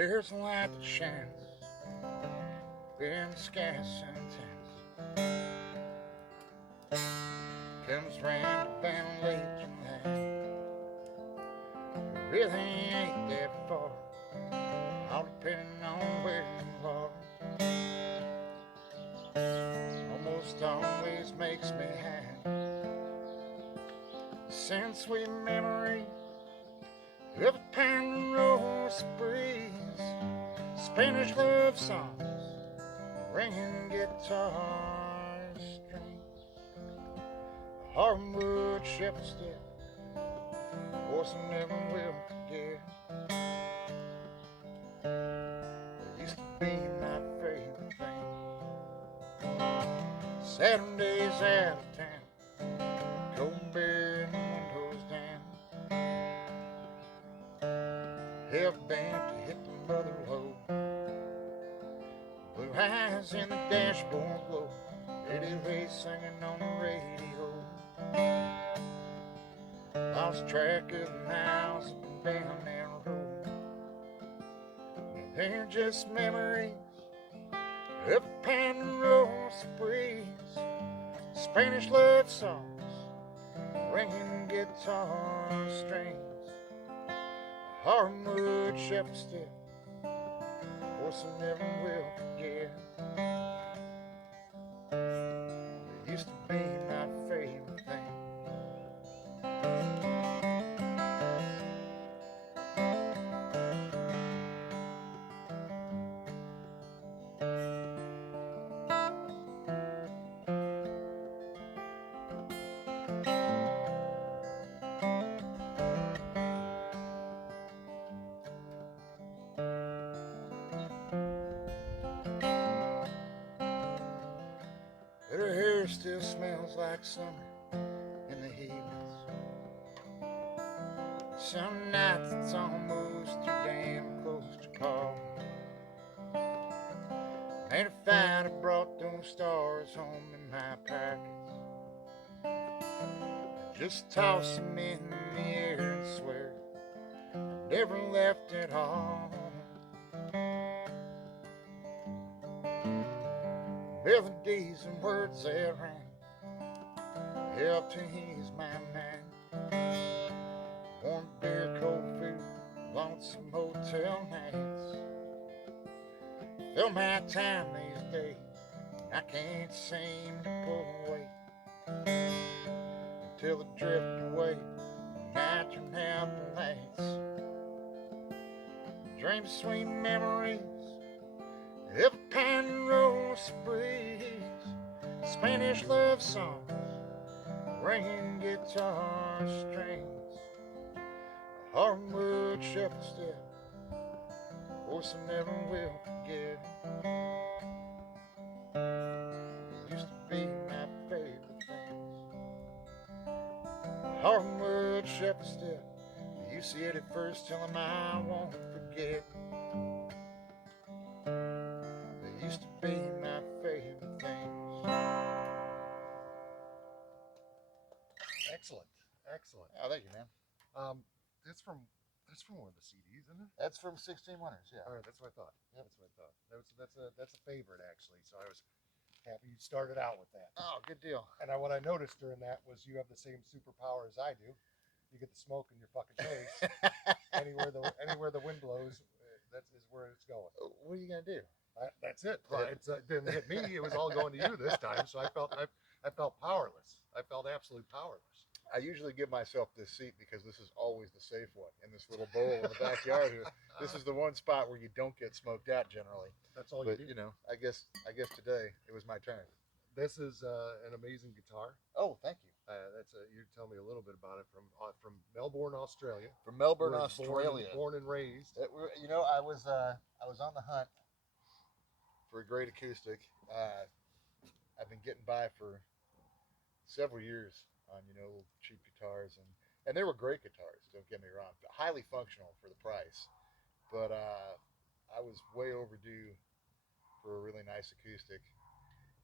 There's a light that shines in the sky sometimes. Comes round about late July. Really ain't that far, all depending on where you are. Almost always makes me high. Since sweet memories of a pine rose breeze, Spanish love songs, ringing guitar strings, hardwood shepherd step, voice I never will forget. It used to be my favorite thing. Saturdays out of town, cold beer and windows down, hell bent to hit the mother load. Blue eyes in the dashboard glow, Lady Ray singing on the radio. Lost track of the miles up and down that road. They're just memories of a pine rose breeze, Spanish love songs, ringing guitar strings, hardwood shepherd step, voice I never will forget. It used to be my favorite thing. Her hair still smells like summer in the evenings. Some nights it's almost too damn close to call. Made a fight, I brought those stars home in my pockets. Just toss them in the air and swear I never left at all. Melodies and words that rhyme help to ease my mind. Warm beer, cold food, lonesome hotel nights. Fill my time these days, I can't seem to pull away until I drift away and I turn out the lights. Dream sweet memories of a pine rose breeze, Spanish love songs, ringing guitar strings, hardwood shepherd step, voice I never will forget. It used to be my favorite things. Hardwood shepherd step, you see it at first, tell him I won't forget. They used to be my favorite things. Excellent, excellent. Oh, thank you, man. Um, that's from one of the CDs, isn't it? That's from 16 Winters, yeah. All right, that's what I thought. Yep. That's what I thought. That's a favorite actually. So I was happy you started out with that. Oh, good deal. And what I noticed during that was you have the same superpower as I do. You get the smoke in your fucking face. anywhere the wind blows, that is where it's going. What are you gonna do? That's it. It didn't hit me. It was all going to you this time. So I felt powerless. I felt absolutely powerless. I usually give myself this seat because this is always the safe one in this little bowl in the backyard here. This is the one spot where you don't get smoked out generally. That's all But you do. I guess today it was my turn. This is an amazing guitar. Oh, thank you. You tell me a little bit about it from Melbourne, Australia. From Melbourne, Australia. Born and raised. I was on the hunt for a great acoustic. I've been getting by for several years on cheap guitars, and they were great guitars. Don't get me wrong, but highly functional for the price. But I was way overdue for a really nice acoustic.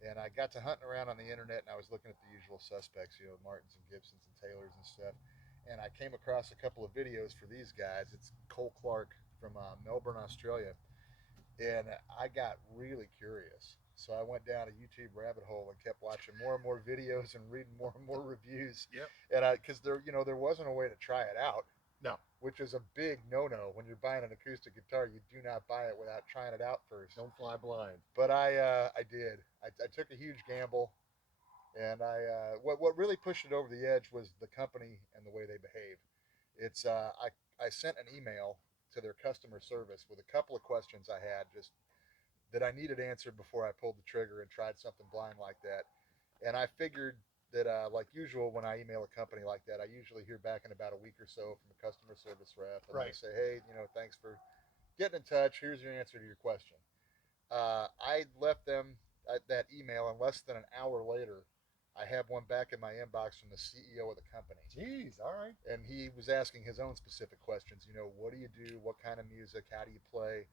And I got to hunting around on the internet, and I was looking at the usual suspects, Martins and Gibsons and Taylors and stuff. And I came across a couple of videos for these guys. It's Cole Clark from Melbourne, Australia, and I got really curious. So I went down a YouTube rabbit hole and kept watching more and more videos and reading more and more reviews. Yep. And because there wasn't a way to try it out, No. which is a big no-no when you're buying an acoustic guitar. You do not buy it without trying it out first. Don't fly blind. But I did. I took a huge gamble, and what really pushed it over the edge was the company and the way they behave. It's I sent an email to their customer service with a couple of questions I had just that I needed answered before I pulled the trigger and tried something blind like that. And I figured that, like usual, when I email a company like that, I usually hear back in about a week or so from a customer service rep, and they Right. say, "Hey, thanks for getting in touch. Here's your answer to your question." I left them that email, and less than an hour later, I have one back in my inbox from the CEO of the company. Jeez, all right. And he was asking his own specific questions. What do you do? What kind of music? How do you play?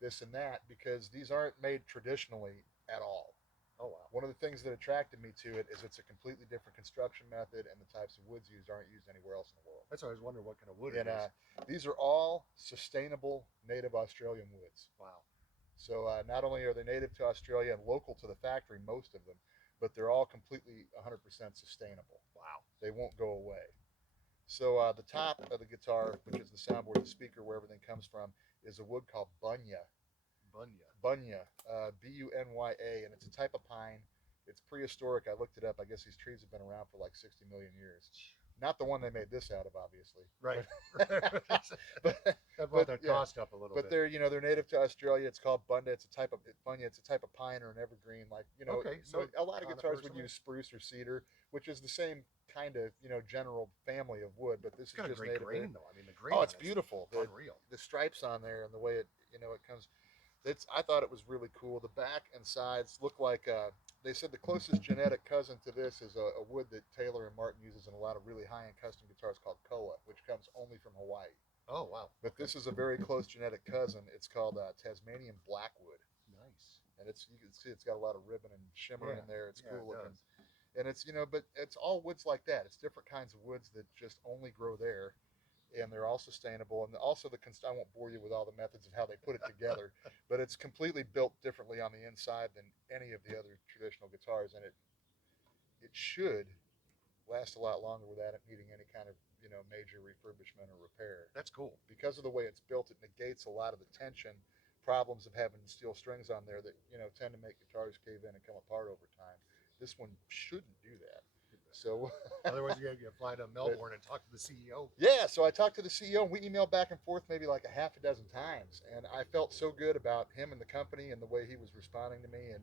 This and that, because these aren't made traditionally at all. Oh, wow. One of the things that attracted me to it is it's a completely different construction method, and the types of woods used aren't used anywhere else in the world. That's why I was wondering what kind of wood And it is. these are all sustainable native Australian woods. Wow. So not only are they native to Australia and local to the factory, most of them, but they're all completely 100% sustainable. Wow. They won't go away. So the top of the guitar, which is the soundboard, the speaker, where everything comes from, is a wood called bunya. Bunya, Bunya, and it's a type of pine. It's prehistoric. I looked it up. I guess these trees have been around for like 60 million years. Not the one they made this out of, obviously. Right. But, That brought their yeah. cost up a little But bit. they're native to Australia. It's called Bunda. It's a type of Bunya. It's a type of pine or an evergreen. Like Okay, so a lot of guitars would conifer use spruce or cedar, which is the same kind of general family of wood. But this It's is got a just great native. grain, though. I mean, the grain. Oh, it's is beautiful. Unreal. The stripes on there and the way it comes. I thought it was really cool. The back and sides look like they said the closest genetic cousin to this is a wood that Taylor and Martin uses in a lot of really high-end custom guitars called koa, which comes only from Hawaii. Oh, wow. But this is a very close genetic cousin. It's called Tasmanian blackwood, Nice. and you can see it's got a lot of ribbon and shimmer in there. It's cool it looking, does. and it's but it's all woods like that. It's different kinds of woods that just only grow there, and they're all sustainable. And also I won't bore you with all the methods of how they put it together, but it's completely built differently on the inside than any of the other traditional guitars, and it should last a lot longer without it needing any kind of major refurbishment or repair. That's cool. Because of the way it's built, it negates a lot of the tension problems of having steel strings on there that tend to make guitars cave in and come apart over time. This one shouldn't do that. So Otherwise, you got to fly to Melbourne and talk to the CEO. yeah, so I talked to the CEO, and we emailed back and forth maybe like a half a dozen times, and I felt so good about him and the company and the way he was responding to me, and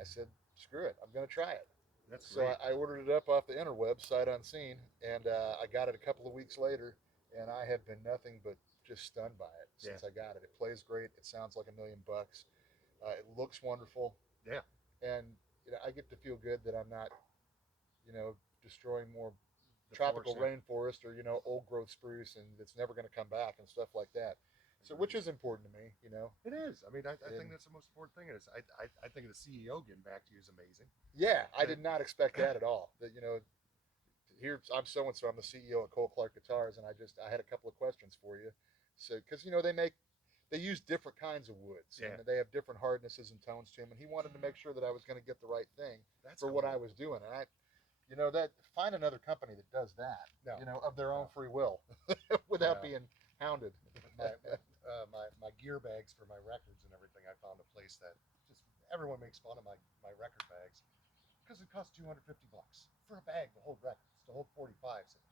I said, screw it, I'm going to try it. That's So great. I ordered it up off the interweb, sight unseen, and I got it a couple of weeks later, and I have been nothing but just stunned by it since I got it. It plays great. It sounds like $1,000,000. It looks wonderful. Yeah. And I get to feel good that I'm not, destroying more The tropical forest, rainforest or old growth spruce, and it's never going to come back and stuff like that. So, which is important to me. It is. I mean, I think that's the most important thing. Is I think the CEO getting back to you is amazing. Yeah, I did not expect that at all. That here I'm so and so. I'm the CEO of Cole Clark Guitars, and I had a couple of questions for you. So, because they use different kinds of woods, Yeah. and they have different hardnesses and tones to them, and he wanted to make sure that I was going to get the right thing That's for what I was doing, and that find another company that does that, No. of their own free will, without No. being hounded. My gear bags for my records and everything. I found a place that just everyone makes fun of my record bags because it costs $250 for a bag to hold records, to hold 45s in it.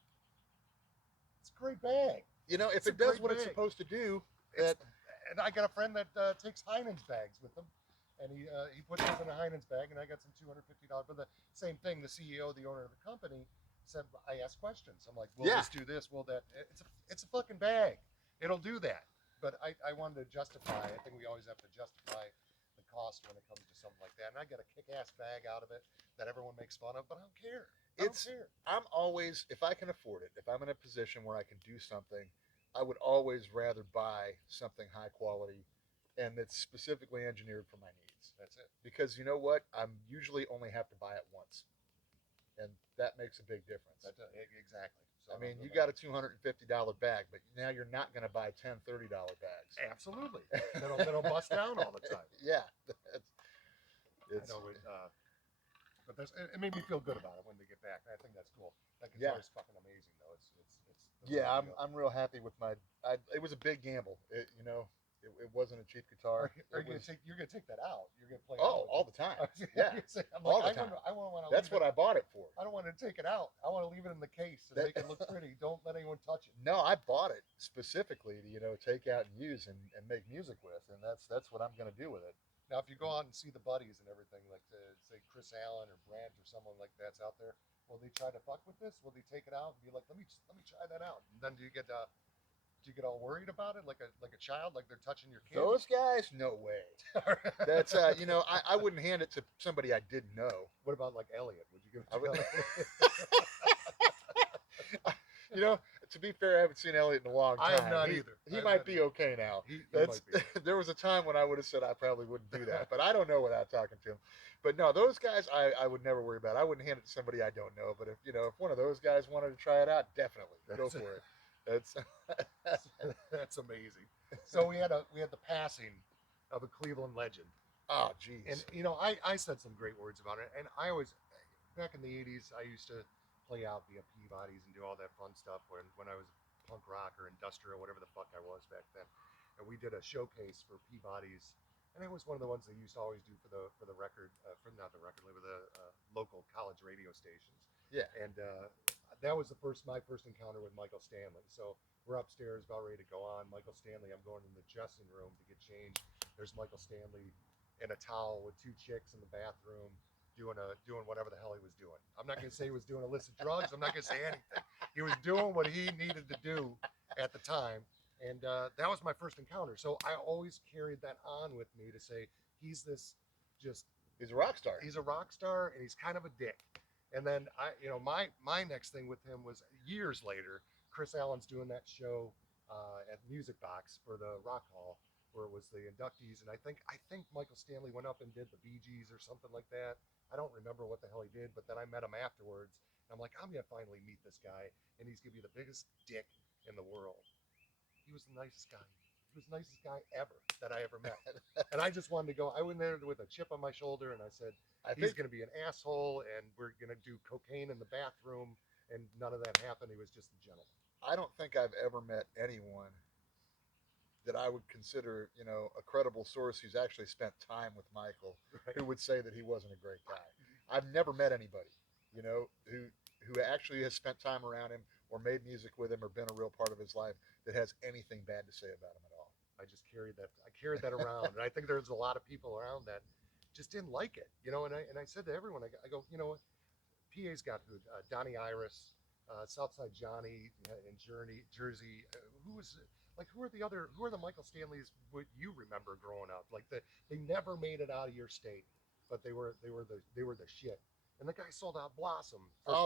It's a great bag. If It's a it does great what it's bag. supposed to do, And I got a friend that takes Heinen's bags with him, and he puts those in a Heinen's bag, and I got some $250. But the same thing, the CEO, the owner of the company, said I asked questions. I'm like, will Yeah. this do this? Will that? It's a fucking bag. It'll do that. But I wanted to justify. I think we always have to justify the cost when it comes to something like that. And I got a kick-ass bag out of it that everyone makes fun of, but I don't care. I don't care. I'm always, if I can afford it, if I'm in a position where I can do something, I would always rather buy something high quality and that's specifically engineered for my needs. That's it. Because you know what? I'm usually only have to buy it once, and that makes a big difference. Exactly. So I mean, you got a $250 bag, but now you're not going to buy 10 $30 bags. absolutely. That'll bust down all the time. Yeah, I know it. But it made me feel good about it when they get back. I think that's cool. That yeah, guitar is fucking amazing, though. It's the yeah. real I'm deal. I'm real happy with my. It was a big gamble. It wasn't a cheap Are, guitar. are It you gonna was take? You're gonna take that out. You're gonna play out oh, with all it. the time. I was Yeah, gonna say, I'm all like, the time. I want to That's leave it. what I bought it for. I don't want to take it out. I want to leave it in the case and That, make it look pretty. Don't let anyone touch it. no, I bought it specifically to take out and use and make music with, and that's what I'm going to do with it. Now, if you go out and see the buddies and everything, like say Chris Allen or Brant or someone like that's out there, will they try to fuck with this? Will they take it out and be like, let me try that out? And then do you get all worried about it, like a child, like they're touching your kid? Those guys, no way. That's I wouldn't hand it to somebody I didn't know. What about like Elliot? Would you give it I to would, Elliot? you know, to be fair, I haven't seen Elliot in a long time. I have not either. He might be okay now. He That's might be. there was a time when I would have said I probably wouldn't do that, but I don't know without talking to him. But no, those guys I would never worry about. I wouldn't hand it to somebody I don't know. But if one of those guys wanted to try it out, definitely go for it. That's That's amazing. So we had the passing of a Cleveland legend. oh geez. And I said some great words about it. And I always, back in the '80s, I used to play out via Peabody's and do all that fun stuff when I was punk rock or industrial, whatever the fuck I was back then. And we did a showcase for Peabody's, and it was one of the ones they used to always do for the record, for not the record label, the local college radio stations. Yeah. And that was my first encounter with Michael Stanley. So we're upstairs, about ready to go on. Michael Stanley, I'm going in the dressing room to get changed. There's Michael Stanley in a towel with two chicks in the bathroom doing whatever the hell he was doing. I'm not going to say he was doing illicit drugs. I'm not going to say anything. He was doing what he needed to do at the time. And that was my first encounter. So I always carried that on with me to say, he's he's a rock star. He's a rock star, and he's kind of a dick. And then my next thing with him was years later. Chris Allen's doing that show at Music Box for the Rock Hall, where it was the inductees, and I think Michael Stanley went up and did the Bee Gees or something like that. I don't remember what the hell he did, but then I met him afterwards, and I'm like, I'm gonna finally meet this guy, and he's gonna be the biggest dick in the world. He was the nicest guy. He was the nicest guy ever that I ever met, and I just wanted to go. I went there with a chip on my shoulder, and I said, he's gonna be an asshole, and we're gonna do cocaine in the bathroom, and none of that happened. He was just a gentleman. I don't think I've ever met anyone that I would consider, a credible source who's actually spent time with Michael, Right. who would say that he wasn't a great guy. I've never met anybody, who actually has spent time around him or made music with him or been a real part of his life that has anything bad to say about him at all. I just carried that. I carried that around, and I think there's a lot of people around that just didn't like it, And I said to everyone, I go, you know what? PA's got who? Donnie Iris, Southside Johnny, in Jersey. Who are the Michael Stanleys? What you remember growing up? Like they never made it out of your state, but they were the shit. And the guy sold out Blossom.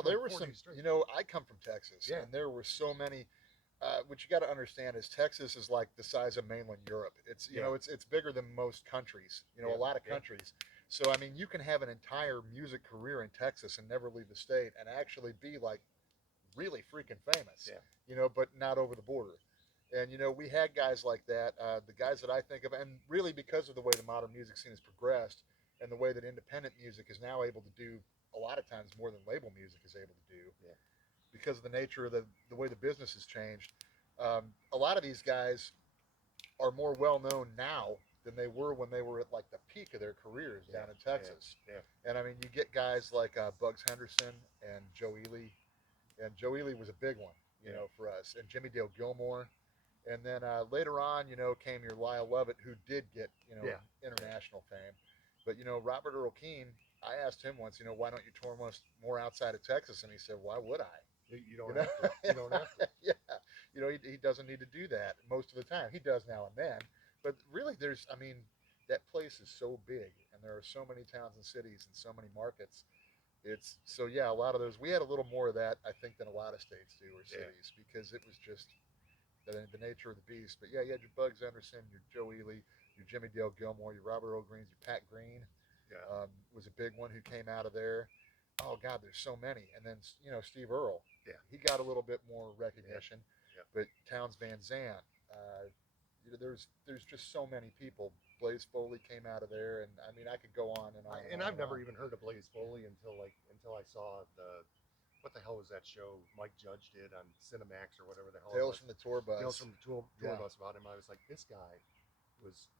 There were some. Straight. I come from Texas, Yeah. and there were so many. What you got to understand is Texas is like the size of mainland Europe. It's it's bigger than most countries. A lot of countries. So I mean, you can have an entire music career in Texas and never leave the state, and actually be like really freaking famous. Yeah. But not over the border. And we had guys like that. The guys that I think of, and really because of the way the modern music scene has progressed, and the way that independent music is now able to do a lot of times more than label music is able to do, because of the nature of the way the business has changed. A lot of these guys are more well known now than they were when they were at like the peak of their careers down in Texas. Yeah. And I mean, you get guys like Bugs Henderson and Joe Ely, and Joe Ely was a big one, for us, and Jimmy Dale Gilmore. And then later on, came your Lyle Lovett, who did get, international fame. But, Robert Earl Keen, I asked him once, why don't you tour more outside of Texas? And he said, why would I? You don't have to. You don't have to. Yeah. He doesn't need to do that most of the time. He does now and then. But really, that place is so big, and there are so many towns and cities and so many markets. A lot of those, we had a little more of that, I think, than a lot of states do or cities, because it was just the nature of the beast. But yeah, you had your Bugs Anderson, your Joe Ely, your Jimmy Dale Gilmore, your Robert Earl Greens, your Pat Green. Was a big one who came out of there. Oh God, there's so many. And then Steve Earle, Yeah. He got a little bit more recognition. Yeah. But Towns Van Zandt, there's just so many people. Blaze Foley came out of there, and I mean I could go on and on. And I've never even heard of Blaze Foley until I saw the what the hell was that show Mike Judge did on Cinemax or whatever the hell Tales it from the Tour Bus. Tales from the Tour Bus about him. I was like, this guy was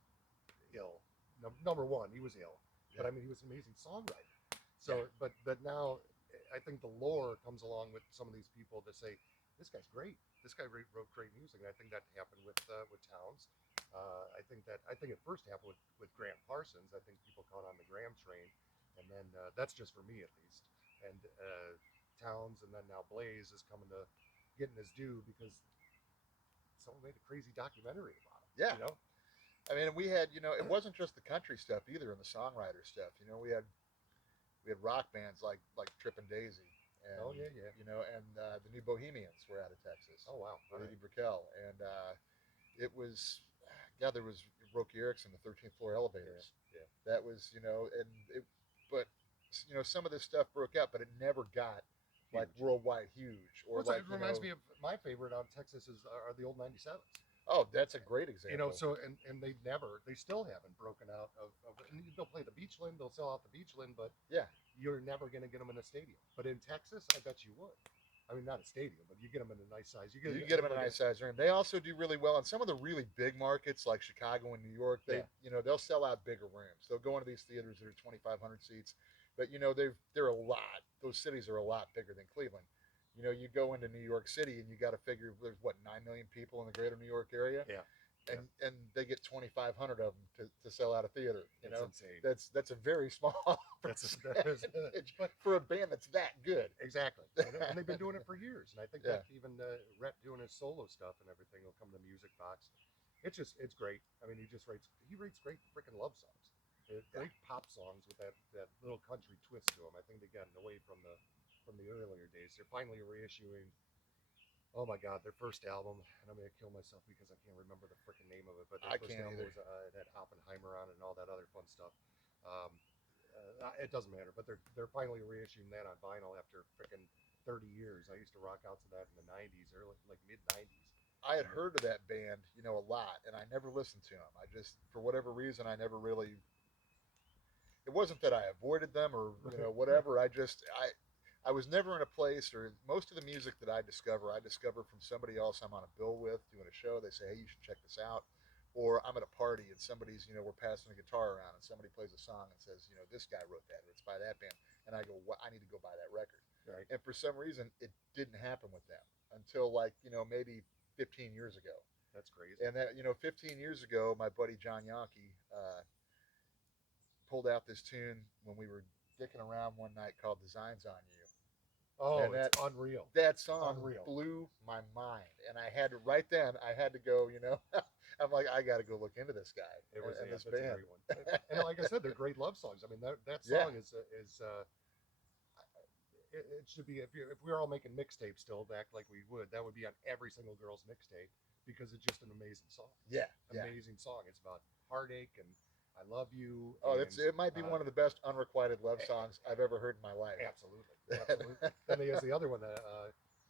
ill. Number one, he was ill, but I mean, he was an amazing songwriter. So, but now I think the lore comes along with some of these people that say this guy's great. This guy wrote great music, and I think that happened with Towns. I think it first happened with Graham Parsons. I think people caught on the Graham train, and then that's just for me at least. And Towns, and then now Blaze is coming to getting his due because someone made a crazy documentary about him. Yeah. You know? I mean, we had, it wasn't just the country stuff either, and the songwriter stuff. We had rock bands like Trippin' Daisy. And, oh yeah. And the New Bohemians were out of Texas. Oh wow. Eddie Brickell, and it was, yeah, there was Roky Erickson, the 13th Floor Elevators. Yeah. That was, but some of this stuff broke out, but it never got like worldwide huge. Or it reminds me of my favorite out of Texas are the old 97s. Oh, that's a great example. So and they still haven't broken out of and they'll play the Beachland, they'll sell out the Beachland, but yeah, you're never going to get them in a stadium. But in Texas, I bet you would. I mean, not a stadium, but you get them in a nice size. You get them in a nice size room. They also do really well in some of the really big markets like Chicago and New York. They'll sell out bigger rooms. They'll go into these theaters that are 2,500 seats, but they're a lot. Those cities are a lot bigger than Cleveland. You go into New York City and you got to figure there's 9 million people in the greater New York area. Yeah. And they get 2,500 of them to sell out a theater. That's insane. That's a very small percentage for a band that's that good. Exactly. And they've been doing it for years. And I think that even Rhett doing his solo stuff and everything will come to Music Box. It's great. I mean, he writes great freaking love songs. Great pop songs with that little country twist to them. I think they've gotten away from the earlier days. They're finally reissuing, oh my God, their first album, and I'm gonna kill myself because I can't remember the freaking name of it. But their first album was it had Oppenheimer on it and all that other fun stuff. It doesn't matter, but they're finally reissuing that on vinyl after freaking 30 years. I used to rock out to that in the 90s, early like mid 90s. I had heard of that band, a lot, and I never listened to them. I just, for whatever reason, I never really. It wasn't that I avoided them or whatever. I was never in a place, or most of the music that I discover from somebody else I'm on a bill with doing a show. They say, hey, you should check this out. Or I'm at a party and somebody's, we're passing a guitar around and somebody plays a song and says, this guy wrote that, or it's by that band. And I go, I need to go buy that record. Right. And for some reason, it didn't happen with them until maybe 15 years ago. That's crazy. And that, 15 years ago, my buddy John Yankee pulled out this tune when we were dicking around one night called Designs on You. Oh, and it's unreal. That song blew my mind. And I had to, right then, I had to go, I'm like, I got to go look into this guy and this band. And like I said, they're great love songs. I mean, that song is it should be, if we were all making mixtapes still, act like we would, that would be on every single girl's mixtape because it's just an amazing song. Yeah. Amazing song. It's about heartache and I love you. Oh, it might be one of the best unrequited love songs I've ever heard in my life. Absolutely. Then there's the other one,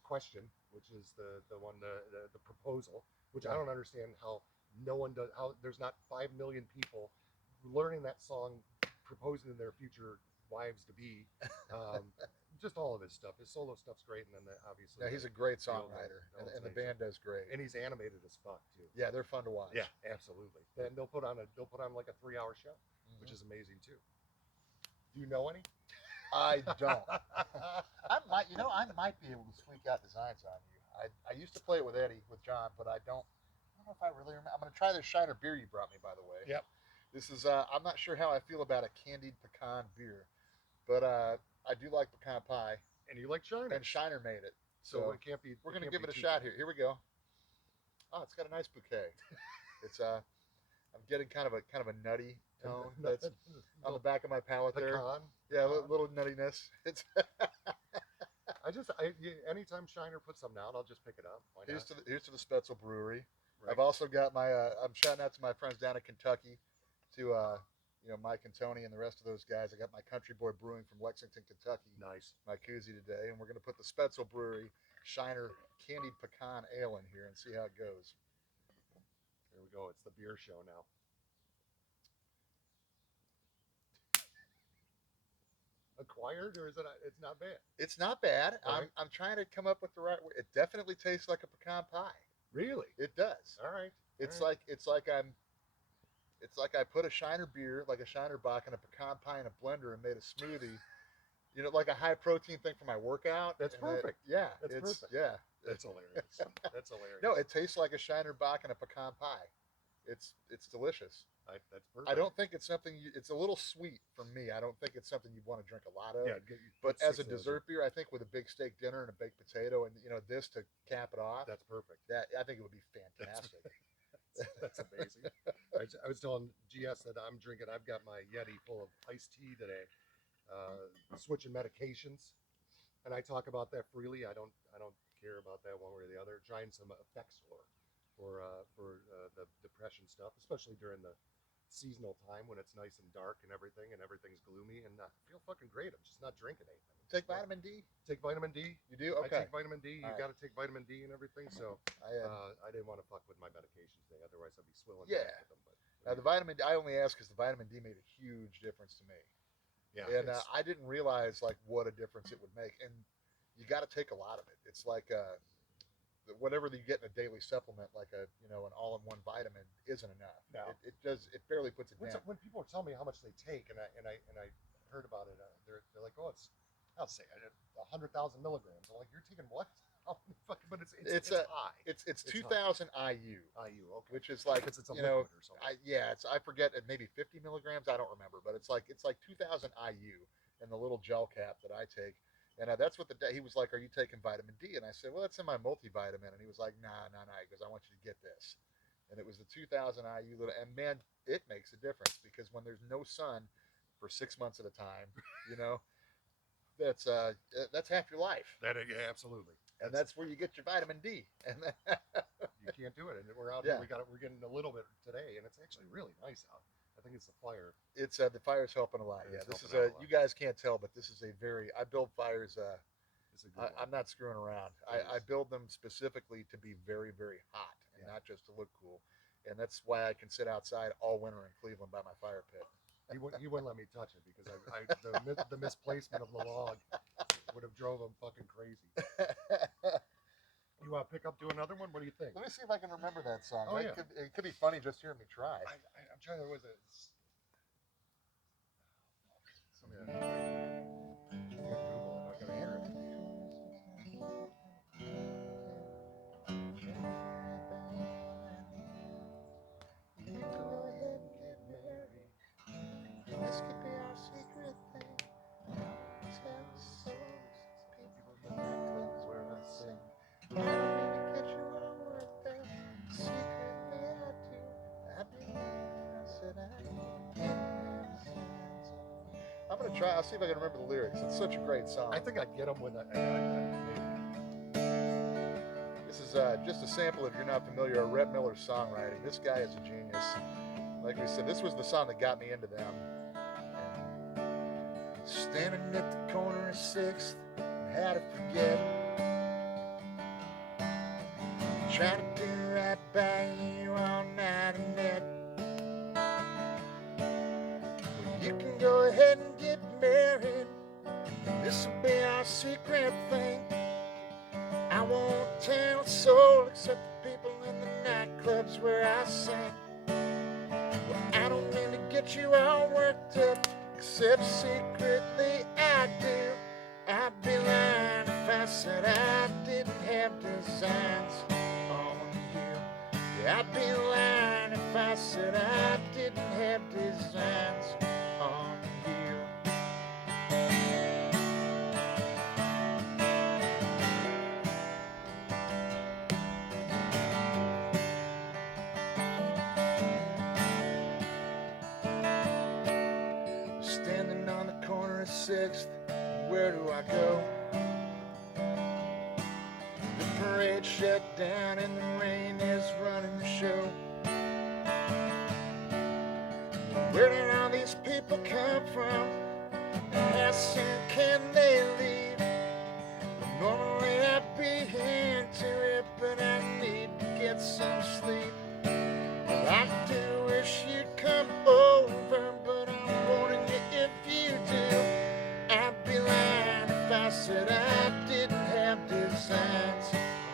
Question, which is the one, the proposal, which I don't understand how no one does, how there's not 5 million people learning that song, proposing to their future wives to be. Just all of his stuff. His solo stuff's great, and then obviously. Yeah, he's a great songwriter, and the band does great. And he's animated as fuck too. Yeah, they're fun to watch. Yeah, absolutely. And they'll put on like a 3-hour show, which is amazing too. Do you know any? I don't. I might be able to squeak out Designs on You. I used to play it with Eddie, with John, but I don't know if I really remember. I'm going to try this Shiner beer you brought me, by the way. Yep. This is, I'm not sure how I feel about a candied pecan beer, but I do like pecan pie. And you like Shiner. And Shiner made it. So it can't be. We're going to give it a shot here. Here we go. Oh, it's got a nice bouquet. It's I'm getting kind of a nutty tone that's on the back of my palate there. Yeah, a little nuttiness. It's anytime Shiner puts something out, I'll just pick it up. Why not? Here's to the Spetzel Brewery. Right. I've also got my I'm shouting out to my friends down in Kentucky to Mike and Tony and the rest of those guys. I got my Country Boy Brewing from Lexington, Kentucky. Nice. My koozie today, and we're going to put the Spetzel Brewery Shiner Candied Pecan Ale in here and see how it goes. There we go. It's the beer show now. Acquired, or is it? It's not bad. It's not bad. Right. I'm trying to come up with the right way. It definitely tastes like a pecan pie. Really? It does. All right. It's like I put a Shiner beer, like a Shiner Bock, and a pecan pie in a blender and made a smoothie. Like a high protein thing for my workout. That's perfect. That's perfect. Yeah. That's hilarious. That's hilarious. No, it tastes like a Shiner Bock and a pecan pie. It's delicious. That's perfect. I don't think it's something. It's a little sweet for me. I don't think it's something you'd want to drink a lot of. Yeah, but as a dessert beer, I think with a big steak dinner and a baked potato, and this to cap it off, that's perfect. That I think it would be fantastic. That's amazing. I was telling GS that I've got my Yeti full of iced tea today, switching medications, and I talk about that freely. I don't care about that one way or the other. Trying some Effexor for the depression stuff, especially during the seasonal time when it's nice and dark and everything's gloomy, and I feel fucking great. I'm just not drinking anything. Take vitamin D. Take vitamin D. You do? Okay. I take vitamin D. You got to take vitamin D and everything. So I didn't want to fuck with my medications thing. Otherwise, I'd be swilling back with them. But now the vitamin D, I only asked because the vitamin D made a huge difference to me. Yeah. And I didn't realize what a difference it would make. And you got to take a lot of it. It's like whatever you get in a daily supplement, like an all-in-one vitamin, isn't enough. No. It barely puts it down. When people tell me how much they take, and I heard about it, they're like, oh, I'll say 100,000 milligrams. I'm like, you're taking what? But it's high. It's 2,000 IU. IU, okay. Which is like, because it's a liquid or something. I forget, maybe 50 milligrams. I don't remember, but it's like 2,000 IU in the little gel cap that I take. And that's what he was like, are you taking vitamin D? And I said, well, it's in my multivitamin. And he was like, nah. He goes, I want you to get this. And it was the 2,000 IU. And man, it makes a difference, because when there's no sun for 6 months at a time, that's half your life. Yeah, absolutely. And that's where you get your vitamin D. And you can't do it. And we're out here. We're getting a little bit today, and it's actually really nice out. I think it's the fire. It's the fire's helping a lot. Yeah, this is you guys can't tell, but this is I build fires. I'm not screwing around. I build them specifically to be very, very hot and not just to look cool. And that's why I can sit outside all winter in Cleveland by my fire pit. He wouldn't let me touch it because the misplacement of the log would have drove him fucking crazy. You want to pick up, do another one? What do you think? Let me see if I can remember that song. Oh, it could be funny just hearing me try. I'm trying to. Was it? Yeah. Google it. I gotta hear it. You go ahead and get married. This could be our secret thing. Tell souls, people in the nightclubs where I sing. I don't need to get you all worked out. Secretly I do. I believe I said I didn't have signs on. I'm gonna try. I'll see if I can remember the lyrics. It's such a great song. I think I'd get them with a. This is just a sample, if you're not familiar, of Rhett Miller's songwriting. This guy is a genius. Like we said, this was the song that got me into them. And standing at the corner of 6th, how to forget. Trying to do right by you all night and net. Well, you can go ahead and get married. This will be our secret thing. I won't tell a soul except the people in the nightclubs where I sing. Well, I don't mean to get you all worked up, except secretly I do. I'd be lying if I said I didn't have designs on you. Yeah, I'd be lying if I said I didn't have designs on you. Standing on the corner of 6th, where do I go? The parade shut down and the rain is running the show. Where did all these from? How soon can they leave? Normally I'd be into it, but I need to get some sleep. Well, I do wish you'd come over, but I'm warning you, if you do, I'd be lying if I said I didn't have designs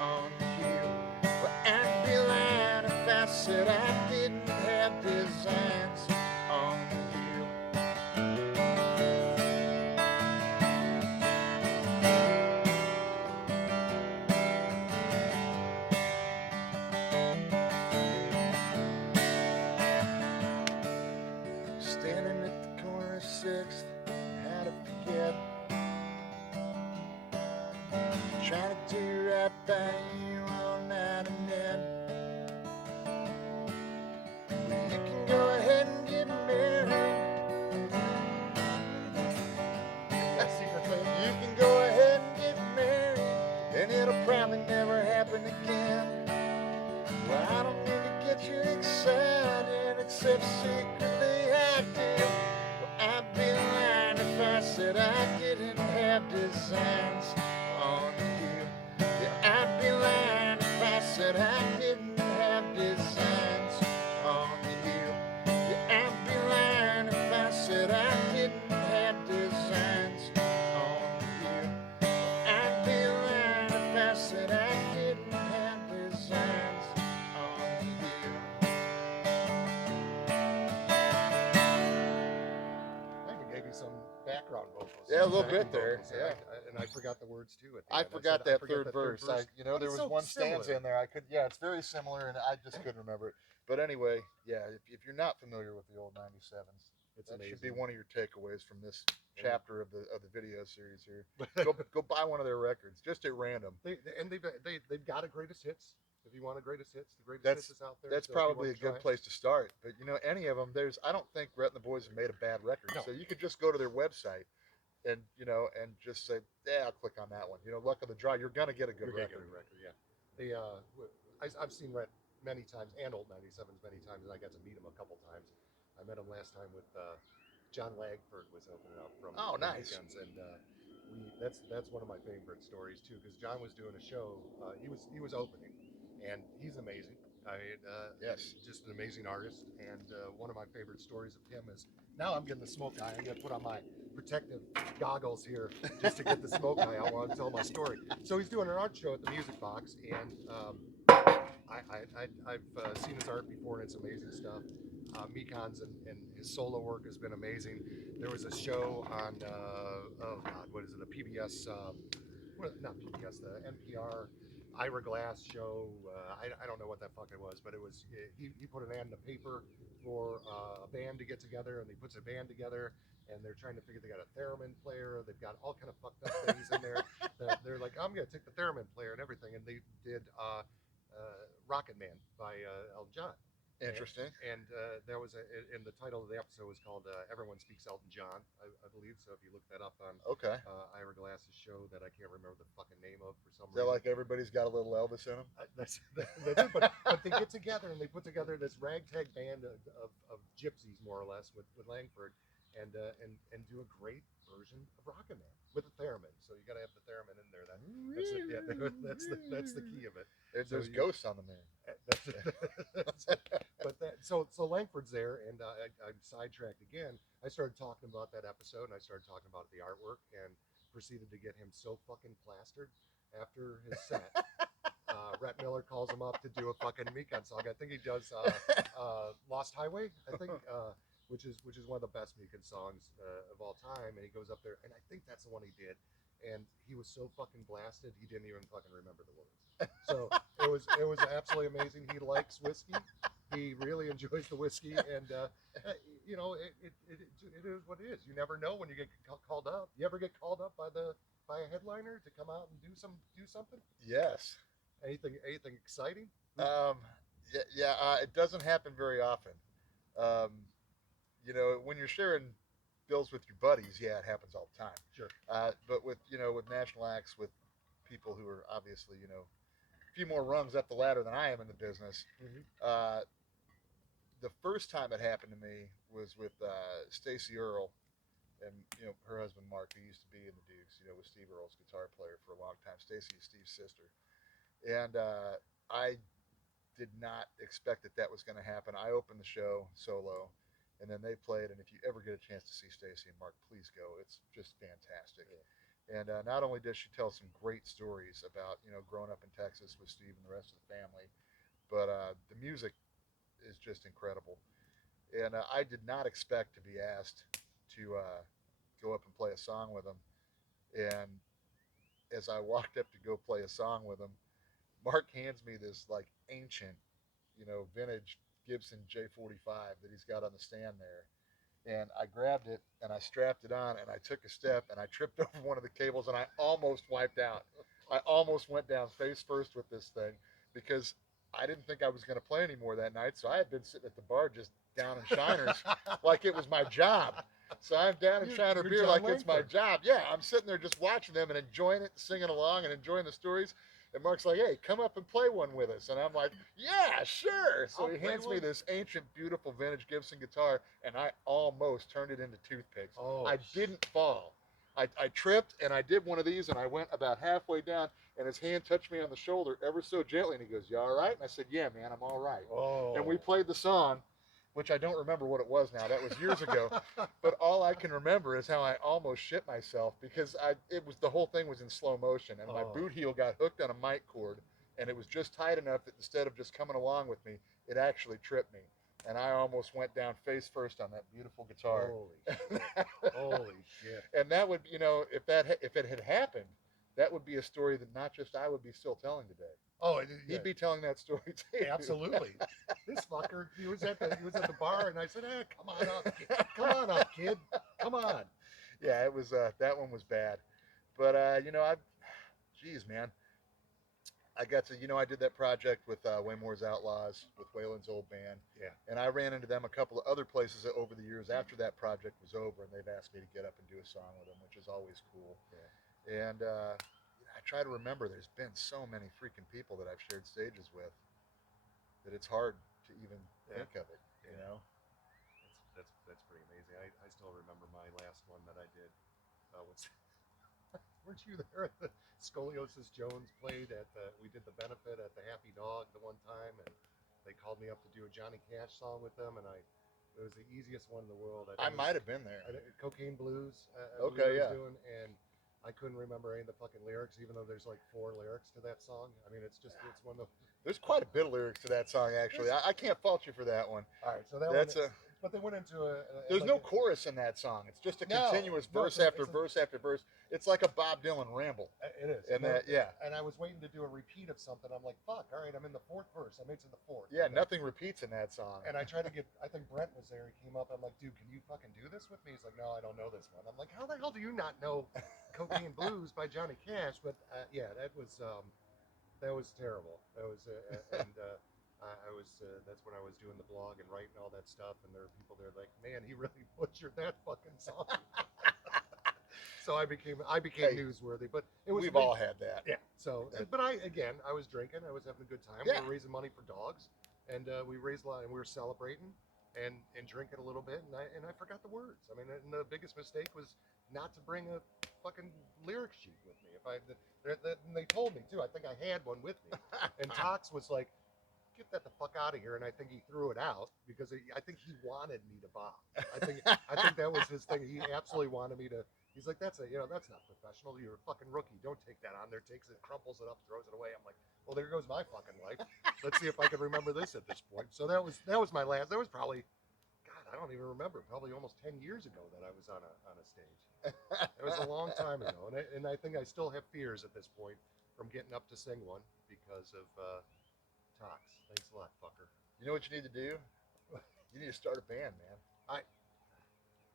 on you. Well, I'd be lying if I said I didn't have designs on you. Standing at the corner of 6th, how to forget. Trying to do right by you all night and then. You can go ahead and get married. That's the secret thing. You can go ahead and get married, and it'll probably never happen again. Well, I don't mean to get you excited, except secretly I do. Well, I'd be lying if I said I didn't have designs on you. Yeah, I'd be lying if I said I didn't have designs on you. Yeah, I'd be lying if I said I didn't have designs on you. I'd be lying if I said I didn't have designs on you. I even gave you some background vocals. Yeah, a little backing bit there, vocals, yeah. and I forgot the words too. At the I end. forgot said, that third verse. There But was it's so one similar. stanza in there. It's very similar, and I just couldn't remember it. But anyway, yeah, if you're not familiar with the old '97s, It's that amazing. should be one of your takeaways from this Yeah. chapter of the video series here. Go buy one of their records, just at random. They've got a greatest hits. If you want a greatest hits, the greatest That's- hits is out there. That's so if you probably a want to good try it- place to start. But any of them, I don't think Rhett and the Boys have made a bad record. No. So you could just go to their website and and just say, yeah, I'll click on that one. Luck of the draw, you're gonna get a good You're gonna record. get a record, yeah. They, I've seen Rhett many times and old '97s many times, and I got to meet him a couple times. I met him last time with John Lagford was opening up from Oh, the nice. Weekends, and that's one of my favorite stories too, because John was doing a show. He was opening, and he's amazing. Yes. Just an amazing artist. And one of my favorite stories of him is now I'm getting the smoke eye. I'm gonna put on my protective goggles here just to get the smoke eye out while I tell my story. So he's doing an art show at the Music Box, and I've seen his art before, and it's amazing stuff. Mikan's and his solo work has been amazing. There was a show on oh god, what is it? A PBS, not PBS, the NPR Ira Glass show. I don't know what that fuck it was, but it was he put an ad in the paper for a band to get together, and he puts a band together, and they're trying to figure. They got a theremin player. They've got all kind of fucked up things in there. They're like, I'm gonna take the theremin player and everything, and they did Rocket Man by Elton John. Interesting. And there was and the title of the episode was called "Everyone Speaks Elton John," I believe. So if you look that up on Okay. Ira Glass's show that I can't remember the fucking name of for some Is that reason. like everybody's got a little Elvis in them? That's it. But they get together and they put together this ragtag band of gypsies, more or less, with Langford, and do a great version of Rockin' Man with a theremin. So you got to have the theremin in there. That's it. Yeah, that's the key of it. There's ghosts on the man. But so Langford's there, and I'm sidetracked again. I started talking about that episode, and I started talking about the artwork, and proceeded to get him so fucking plastered after his set. Rhett Miller calls him up to do a fucking Mikan song. I think he does Lost Highway, I think, which is one of the best Mikan songs of all time. And he goes up there, and I think that's the one he did. And he was so fucking blasted, he didn't even fucking remember the words. So it was absolutely amazing. He likes whiskey. He really enjoys the whiskey, and it is what it is. You never know when you get called up. You ever get called up by a headliner to come out and do something? Yes. Anything exciting? It doesn't happen very often. When you're sharing bills with your buddies, yeah, it happens all the time. Sure. But with national acts, with people who are obviously a few more rungs up the ladder than I am in the business. The first time it happened to me was with Stacey Earle and her husband Mark, who used to be in the Dukes, was Steve Earle's guitar player for a long time. Stacy is Steve's sister, and I did not expect that was going to happen. I opened the show solo, and then they played. And if you ever get a chance to see Stacy and Mark, please go. It's just fantastic. Yeah. And not only does she tell some great stories about growing up in Texas with Steve and the rest of the family, but the music is just incredible. And I did not expect to be asked to go up and play a song with them. And as I walked up to go play a song with them, Mark hands me this like ancient, vintage Gibson J45 that he's got on the stand there. And I grabbed it and I strapped it on and I took a step and I tripped over one of the cables and I almost wiped out. I almost went down face first with this thing because I didn't think I was going to play anymore that night. So I had been sitting at the bar just down in shiners like it was my job. So I'm down in Shiner Beer John like it's my Langford. job. Yeah, I'm sitting there just watching them and enjoying it, singing along and enjoying the stories. And Mark's like, "Hey, come up and play one with us." And I'm like, "Yeah, sure." So I'll he play hands me one. this ancient, beautiful vintage Gibson guitar, and I almost turned it into toothpicks. Oh, I didn't fall. I tripped and I did one of these and I went about halfway down and his hand touched me on the shoulder ever so gently and he goes, "You all right?" And I said, "Yeah, man, I'm all right." Oh. And we played the song, which I don't remember what it was now. That was years ago. But all I can remember is how I almost shit myself because the whole thing was in slow motion and my Oh. boot heel got hooked on a mic cord and it was just tight enough that instead of just coming along with me, it actually tripped me. And I almost went down face first on that beautiful guitar. Holy shit. Holy shit. And that would, if it had happened, that would be a story that not just I would be still telling today. Oh, yeah. He'd be telling that story too. Absolutely. This fucker, he was at the bar, and I said, come on up, kid. Come on up, kid. Come on." Yeah, it was that one was bad, but geez, man, I got to, I did that project with Waymore's Outlaws with Waylon's old band, Yeah. and I ran into them a couple of other places over the years after that project was over, and they've asked me to get up and do a song with them, which is always cool. Yeah. And I try to remember. There's been so many freaking people that I've shared stages with that it's hard to even think of it. You know. That's pretty amazing. I still remember my last one that I did. Was weren't you there? The Scoliosis Jones played at we did the benefit at the Happy Dog the one time, and they called me up to do a Johnny Cash song with them, and it was the easiest one in the world. I might have been there. Cocaine Blues. Okay, was yeah. doing, and I couldn't remember any of the fucking lyrics, even though there's like 4 lyrics to that song. I mean, it's one of the. There's quite a bit of lyrics to that song, actually. I can't fault you for that one. All right, so that That's one. But they went into There's no chorus in that song. It's just a continuous verse after verse after verse. It's like a Bob Dylan ramble. It is. And And I was waiting to do a repeat of something. I'm like, fuck, all right, I'm in the 4th verse. I'm into the 4th. Yeah, nothing repeats in that song. And I tried to get, I think Brent was there. He came up. I'm like, dude, can you fucking do this with me? He's like, no, I don't know this one. I'm like, how the hell do you not know Cocaine Blues by Johnny Cash? But yeah, that was terrible. That was, I was that's when I was doing the blog and writing all that stuff, and there were people there like, man, he really butchered that fucking song. So I became newsworthy, but it was. We've all had that. Yeah. So, but I was drinking, I was having a good time. Yeah. We were raising money for dogs, and we raised a lot, and we were celebrating, and drinking a little bit, and I forgot the words. I mean, and the biggest mistake was not to bring a fucking lyric sheet with me. And they told me too. I think I had one with me, and Tox was like, "Get that the fuck out of here!" And I think he threw it out because I think he wanted me to bomb. I think that was his thing. He absolutely wanted me to. He's like, that's not professional. You're a fucking rookie. Don't take that on there. Takes it, crumples it up, throws it away. I'm like, well, there goes my fucking life. Let's see if I can remember this at this point. So that was my last. That was probably, God, I don't even remember. Probably almost 10 years ago that I was on a stage. It was a long time ago, and I think I still have fears at this point from getting up to sing one because of Tox. Thanks a lot, fucker. You know what you need to do? You need to start a band, man.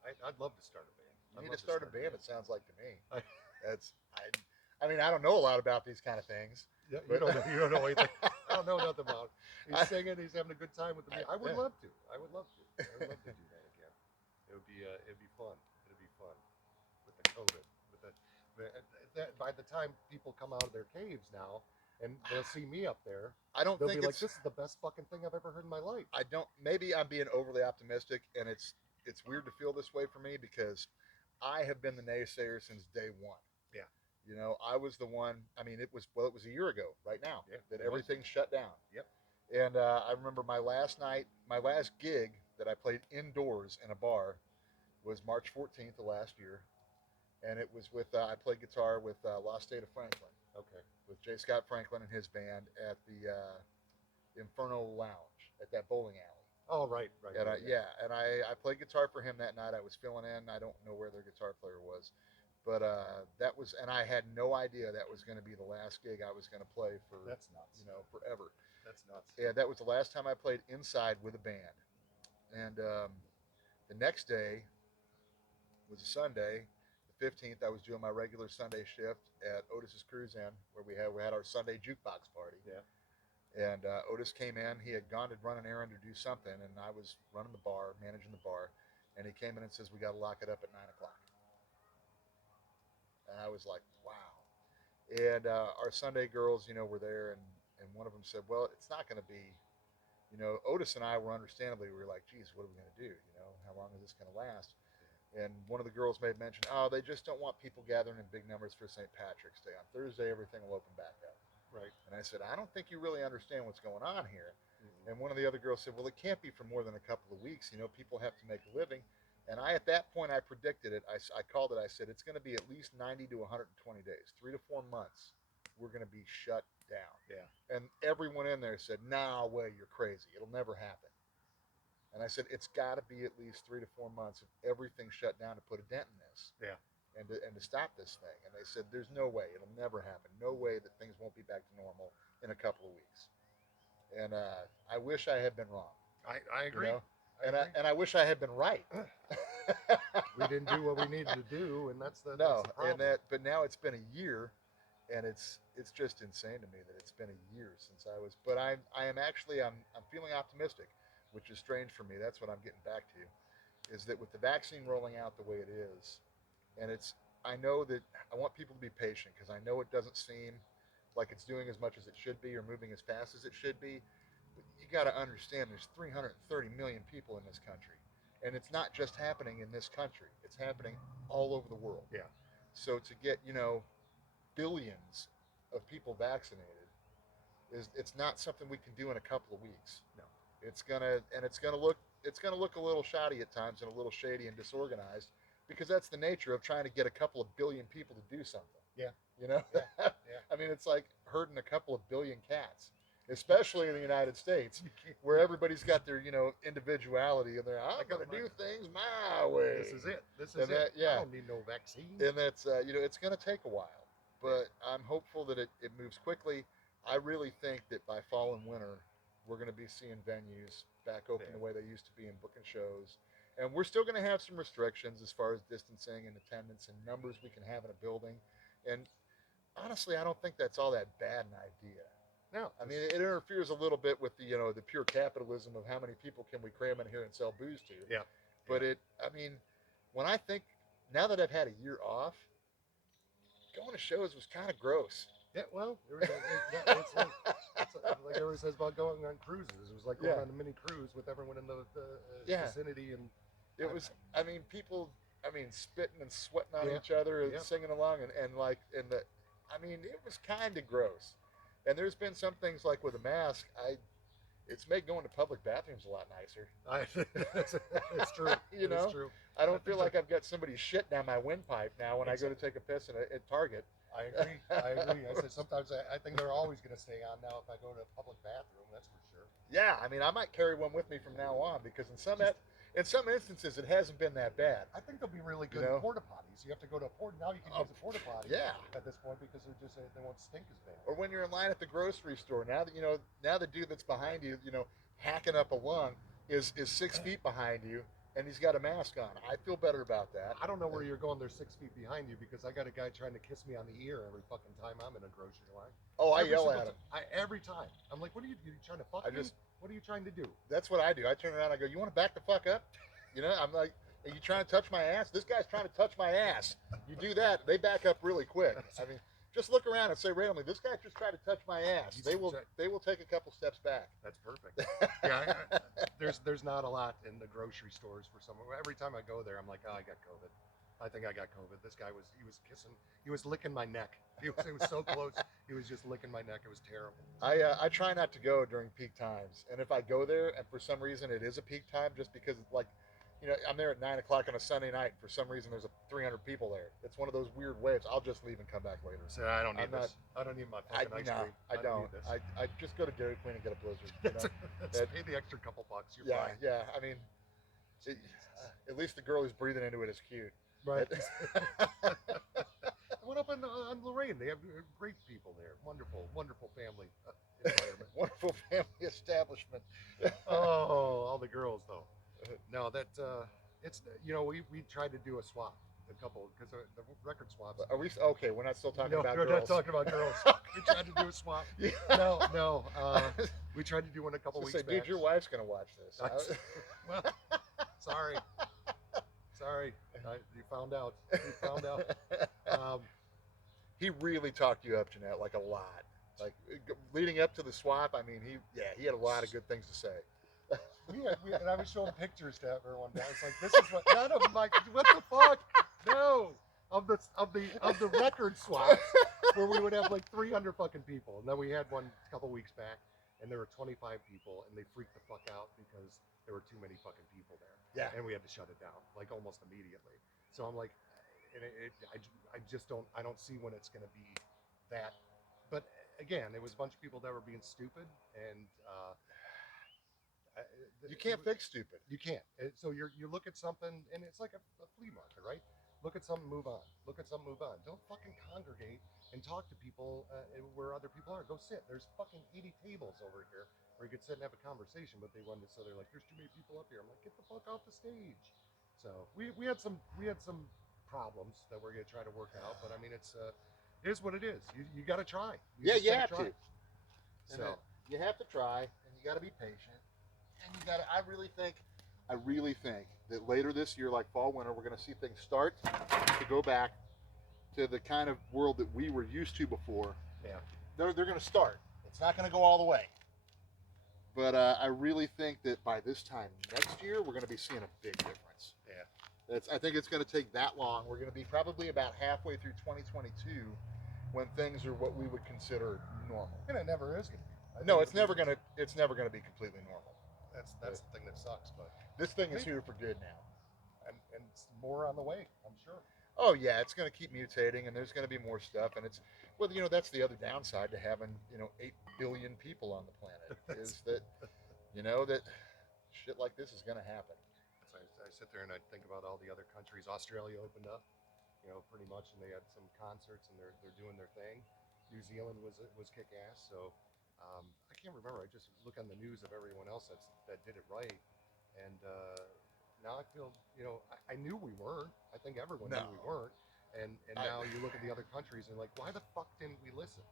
I'd love to start a band. You need to start a band. It sounds like to me. I mean, I don't know a lot about these kind of things. Yeah, you don't know anything. I don't know nothing about. He's singing. He's having a good time with the music. I would love to. I would love to do that again. It'd be fun. It'd be fun with the COVID. By the time people come out of their caves now and they'll see me up there, they'll be like, "This is the best fucking thing I've ever heard in my life." Maybe I'm being overly optimistic, and it's weird to feel this way for me because I have been the naysayer since day one. Yeah. You know, I was the one. I mean, it was a year ago right now Yeah, that it was. everything shut down. Yep. And I remember my last gig that I played indoors in a bar was March 14th of last year, and it was with I played guitar with Lost State of Franklin, Okay. with J. Scott Franklin and his band at the Inferno Lounge at that bowling alley. Oh, right, right. And Yeah. and I played guitar for him that night. I was filling in. I don't know where their guitar player was, but that was, and I had no idea that was going to be the last gig I was going to play for, That's nuts. you know, forever. That's nuts. And that was the last time I played inside with a band. And the next day was a Sunday, the 15th. I was doing my regular Sunday shift at Otis's Cruise Inn, where we had our Sunday jukebox party. Yeah. And Otis came in. He had gone to run an errand or do something, and I was running the bar, managing the bar. And he came in and says, "We got to lock it up at 9 o'clock." And I was like, "Wow." And our Sunday girls, you know, were there, and one of them said, "Well, it's not going to be." You know, Otis and I were understandably, we were like, "Geez, what are we going to do? You know, how long is this going to last?" And one of the girls made mention, "Oh, they just don't want people gathering in big numbers for St. Patrick's Day. On Thursday, everything will open back up." Right. And I said, "I don't think you really understand what's going on here." Mm-hmm. And one of the other girls said, "Well, it can't be for more than a couple of weeks. You know, people have to make a living." And at that point, I predicted it. I called it. I said, "It's going to be at least 90 to 120 days, 3 to 4 months. We're going to be shut down." Yeah. And everyone in there said, "No way, you're crazy. It'll never happen." And I said, "It's got to be at least 3 to 4 months of everything shut down to put a dent in this, Yeah. and to stop this thing." And they said, "There's no way. It'll never happen. No way that things won't be back to normal in a couple of weeks." And I wish I had been wrong. I agree. You know? And I wish I had been right. We didn't do what we needed to do, and that's the No, that's the problem. but now it's been a year, and it's just insane to me that it's been a year since I was. But I am actually I'm feeling optimistic, which is strange for me. That's what I'm getting back to, is that with the vaccine rolling out the way it is, and I know that I want people to be patient, because I know it doesn't seem like it's doing as much as it should be or moving as fast as it should be. But you got to understand, there's 330 million people in this country, and it's not just happening in this country. It's happening all over the world. Yeah. So to get, you know, billions of people vaccinated it's not something we can do in a couple of weeks. No. It's gonna look a little shoddy at times and a little shady and disorganized, because that's the nature of trying to get a couple of billion people to do something. Yeah. You know? Yeah. Yeah. I mean, it's like herding a couple of billion cats, especially in the United States, where everybody's got their, you know, individuality, and I'm going to do things my way. This is it. This is And that- it. yeah. I don't need no vaccine. And that's, you know, it's going to take a while, but I'm hopeful that it moves quickly. I really think that by fall and winter, we're going to be seeing venues back open the way they used to be, and booking shows. And we're still going to have some restrictions as far as distancing and attendance and numbers we can have in a building. And honestly, I don't think that's all that bad an idea. No. I mean, it interferes a little bit with the, you know, the pure capitalism of how many people can we cram in here and sell booze to. Yeah. But I mean, when I think, now that I've had a year off, going to shows was kind of gross. Yeah, well, it's like everyone says about going on cruises. It was like going on a mini cruise with everyone in the vicinity, and it was. I mean, people. I mean, spitting and sweating on Yeah. each other and Yeah. singing along, and like, I mean, it was kind of gross. And there's been some things like with a mask. It's made going to public bathrooms a lot nicer. It's true. You know? It's true. I don't feel like I've got somebody's shit down my windpipe now when I go to take a piss at Target. I agree. I said sometimes I think they're always going to stay on now if I go to a public bathroom. That's for sure. Yeah, I mean, I might carry one with me from now on, because in some instances it hasn't been that bad. I think they'll be really good You know? porta potties. You have to go to a porta. Now you can use a porta potty. Yeah. At this point, because they won't stink as bad. Or when you're in line at the grocery store, now the dude that's behind you, hacking up a lung is 6 feet behind you, and he's got a mask on. I feel better about that. I don't know where you're going. They're 6 feet behind you, because I got a guy trying to kiss me on the ear every fucking time I'm in a grocery line. Oh, I Every yell single at him. every time. I'm like, what are you trying to fuck me? What are you trying to do? That's what I do. I turn around and I go, "You want to back the fuck up?" I'm like, "Are you trying to touch my ass? This guy's trying to touch my ass." You do that, they back up really quick. I mean, just look around and say randomly, "This guy just tried to touch my ass." They will take a couple steps back. That's perfect. Yeah, there's not a lot in the grocery stores for someone. Every time I go there, I'm like, "Oh, I got COVID." I think I got COVID. This guy he was kissing, he was licking my neck. It was so close. He was just licking my neck. It was terrible. I try not to go during peak times, and if I go there and for some reason it is a peak time, just because like, I'm there at 9 o'clock on a Sunday night. For some reason, there's 300 people there. It's one of those weird waves. I'll just leave and come back later. So I don't need I'm this. I don't need my fucking ice no, cream. I don't. Need this. I just go to Dairy Queen and get a Blizzard. Pay the extra couple bucks. You're yeah, fine. yeah. I mean, at least the girl who's breathing into it is cute. Right. I went up on Lorraine. They have great people there. Wonderful, wonderful family environment. Wonderful family establishment. Oh, all the girls though. No, that it's we tried to do a swap, a couple, because the record swaps. Are we okay? We're not still talking about we're girls. not talking about girls. We tried to do a swap. Yeah. No. We tried to do one a couple weeks back. Dude, your wife's gonna watch this. Well, sorry. You found out. He really talked you up, Jeanette, like a lot. Like leading up to the swap, I mean, he had a lot of good things to say. And I was showing pictures to everyone. I was like, "This is what none of my what the fuck? No, of the record swaps where we would have like 300 fucking people, and then we had one a couple weeks back, and there were 25 people, and they freaked the fuck out because there were too many fucking people there. Yeah, and we had to shut it down like almost immediately. So I'm like, I just don't see when it's going to be that. But again, it was a bunch of people that were being stupid, and you can't fix stupid. You can't. So you look at something, and it's like a flea market, right? Look at something, move on. Look at something, move on. Don't fucking congregate and talk to people where other people are. Go sit. There's fucking 80 tables over here where you could sit and have a conversation, but they wanted to, so they're like, there's too many people up here. I'm like, get the fuck off the stage. So we had some problems that we're gonna try to work out, but I mean it is what it is. You got to try. You have to. So you have to try, and you got to be patient, and you got to. I really think that later this year, like fall, winter, we're going to see things start to go back to the kind of world that we were used to before. Yeah. They're going to start. It's not going to go all the way. But I really think that by this time next year, we're going to be seeing a big difference. Yeah. I think it's going to take that long. We're going to be probably about halfway through 2022 when things are what we would consider normal. And it never is going to be. No, it's never going to be completely normal. That's the thing that sucks. But this thing is here for good now, and it's more on the way, I'm sure. Oh yeah, it's going to keep mutating, and there's going to be more stuff, and it's that's the other downside to having 8 billion people on the planet is that that shit like this is going to happen. So I sit there and I think about all the other countries. Australia opened up, pretty much, and they had some concerts, and they're doing their thing. New Zealand was kick ass. So I can't remember. I just look on the news of everyone else that did it right, and now I feel I knew we weren't. I think everyone knew we weren't, and now you look at the other countries and like, why the fuck didn't we listen?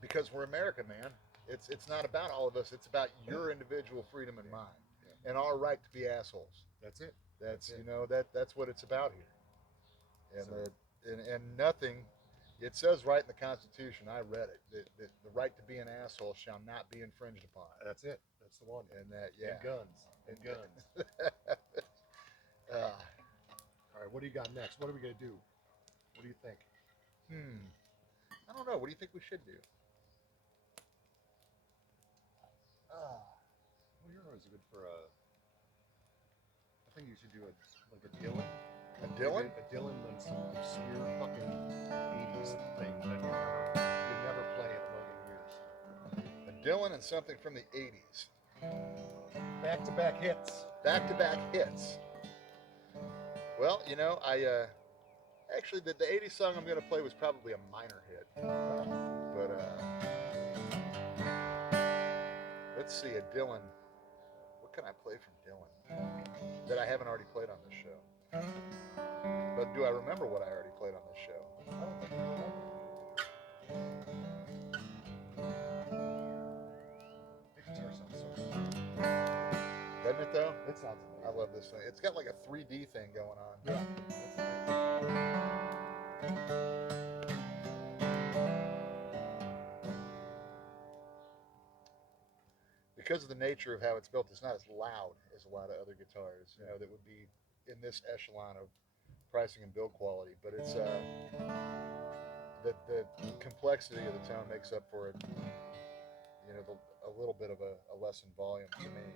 Because we're America, man. It's not about all of us. It's about your individual freedom and mine, and our right to be assholes. That's it. That's that's what it's about here, and nothing. It says right in the Constitution. I read it that the right to be an asshole shall not be infringed upon. That's it. That's the one. And And guns. And guns. All right. What do you got next? What are we gonna do? What do you think? I don't know. What do you think we should do? Well, you're always good for a. I think you should do a Dylan. A Dylan? A Dylan and some obscure fucking 80s thing that you never play in a million years. A Dylan and something from the 80s. Back-to-back hits. Back-to-back hits. Well, I actually the 80s song I'm going to play was probably a minor hit. But let's see, a Dylan. What can I play from Dylan that I haven't already played on this show? But do I remember what I already played on this show? I don't think you remember. The guitar sounds so good. Doesn't it though? It sounds amazing. I love this thing. It's got like a 3D thing going on. Yeah. Because of the nature of how it's built, it's not as loud as a lot of other guitars, that would be in this echelon of pricing and build quality, but it's the complexity of the tone makes up for it. You know, a little bit of a lessened volume to me.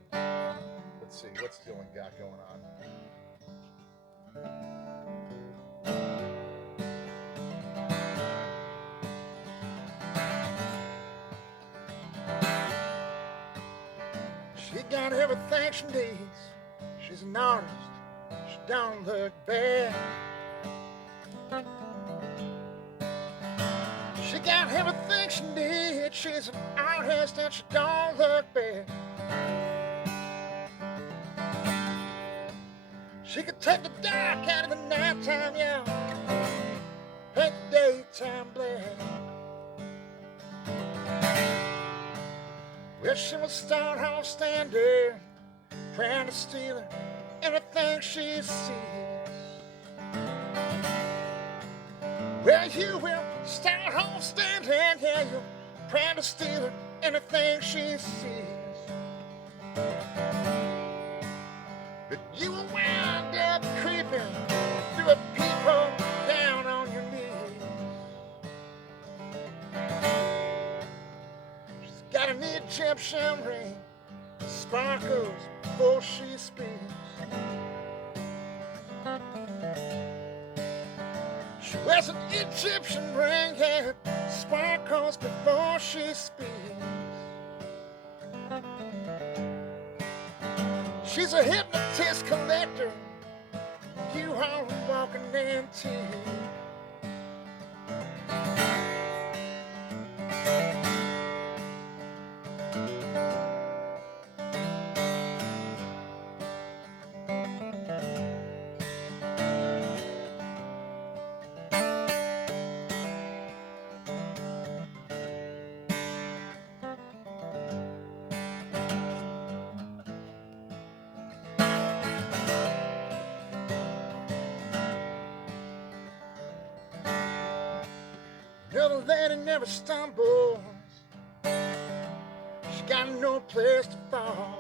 Let's see, what's Dylan got going on? She got everything she needs. She's an artist. She don't look bad. She got everything she needs. She's an artist and she don't look bad. She could take the dark out of the nighttime, yeah, make the daytime black. Well, she will start off standing, trying to steal her anything she sees. Well, you will start off standing, yeah, you'll try to steal her anything she sees. But you will wind up creeping through a peephole down on your knees. She's got an Egyptian ring that sparkles before she speaks. She wears an Egyptian ring, yeah, that sparkles before she speaks. She's a hypnotist collector, you are a walking antique. Little lady never stumbles, she got no place to fall.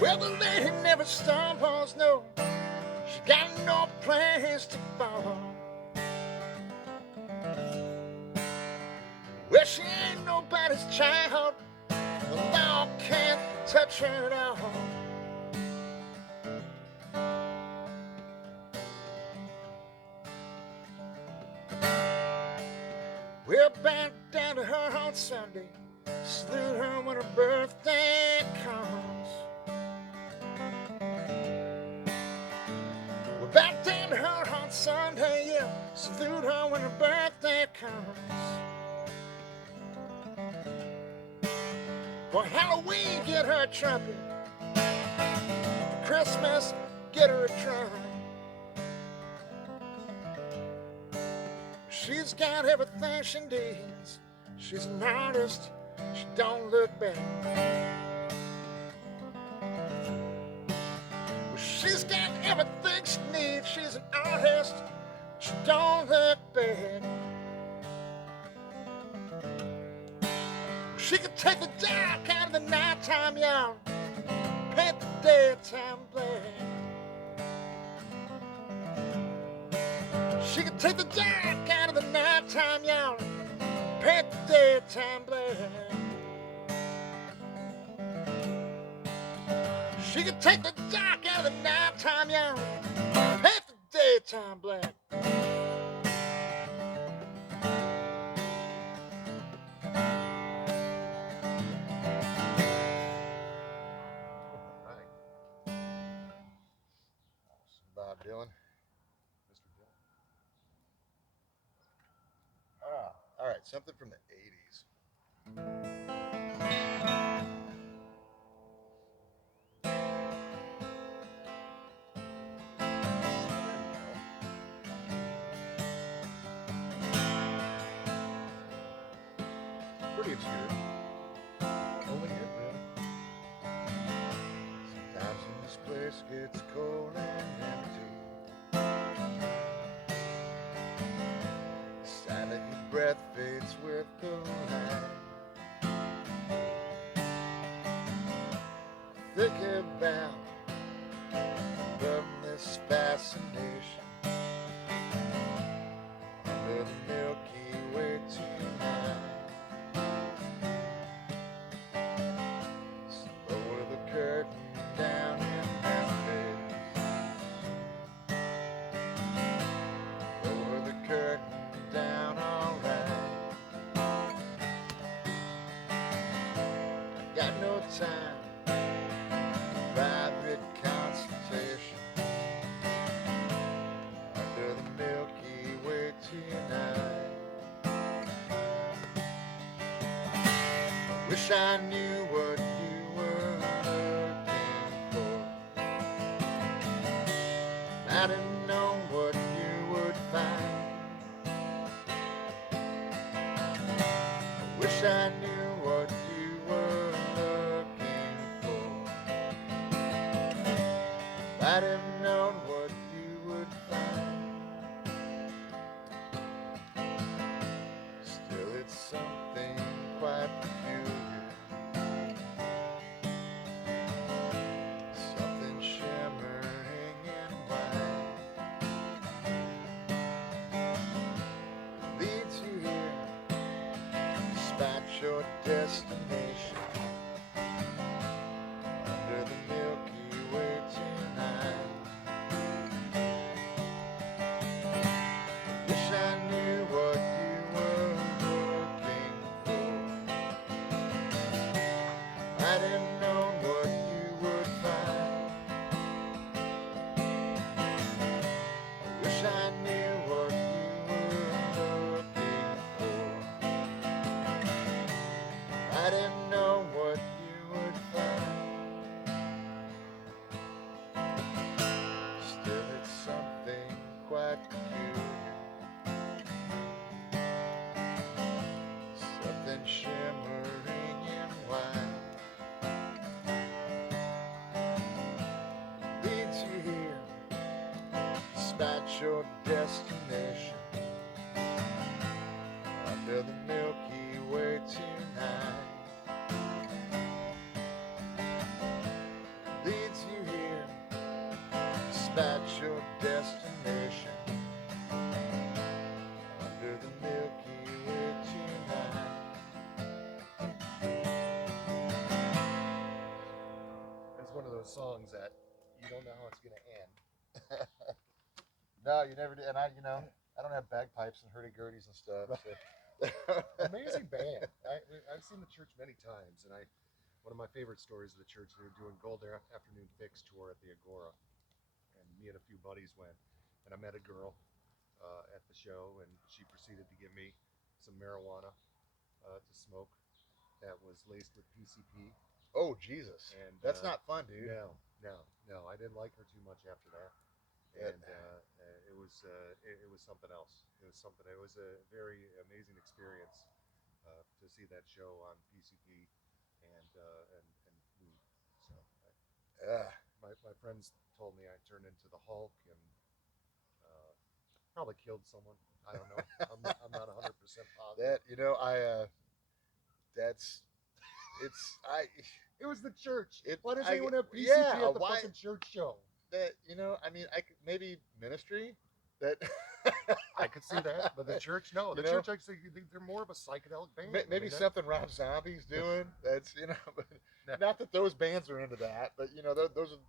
Well, the lady never stumbles, no, she got no place to fall. Well, she ain't nobody's child, the law can't touch her at all. We're back down to her on Sunday, salute her when her birthday comes. We're back down to her on Sunday, yeah, salute her when her birthday comes. For Halloween, get her a trumpet. For Christmas, get her a drum. She's got everything she needs. She's an artist, she don't look bad. Well, she's got everything she needs. She's an artist, she don't look bad. She could take the dark out of the nighttime, y'all, paint the daytime black. She could take the dark out of the nighttime, y'all, paint the daytime black. She could take the dark out of the nighttime, y'all, paint the daytime black. Bob Dylan. Mr. Bill. All right, something from the 80s. Pretty obscure. Only hit, really. Sometimes when this place gets cold and empty, silent your breath fades with the light. Think about destination under the Milky Way tonight. Lower the curtain down in Memphis. Lower the curtain down, alright. Got no time for private consultation under the Milky Way tonight. Wish I knew what you were looking for. I'd have known what you would find. Wish I knew what you were looking for. I'd have known what you would find. Still, it's something quite peculiar. Something shimmering in white leads you here, despite your destination under the Milky Way tonight. Wish I knew what you were looking for. I'd have known what you would find. Wish I knew what you were looking for. I'd have known what you would find. Still, it's something quite peculiar. Something shimmering in white leads you here, despite your destination under the Milky Way tonight. Leads you here, despite your destination under the Milky Way tonight. It's one of those songs that you don't know how it's gonna end. No, you never do. And I don't have bagpipes and hurdy-gurdies and stuff. So. Amazing band. I've seen the church many times, and one of my favorite stories of the church, they were doing Gold Afternoon Fix tour at the Agora, and me and a few buddies went, and I met a girl at the show, and she proceeded to give me some marijuana to smoke that was laced with PCP. Oh, Jesus. And that's not fun, dude. No. I didn't like her too much after that. And it was something else. It was a very amazing experience to see that show on PCP and weed. So my friends told me I turned into the Hulk and probably killed someone. I don't know. I'm not 100% positive. It was the church. Why does anyone have PCP at the fucking church show? Maybe ministry. That I could see that, but the church, no. The church, actually, they're more of a psychedelic band. Maybe something Rob Zombie's doing. That's but not that those bands are into that, but those are.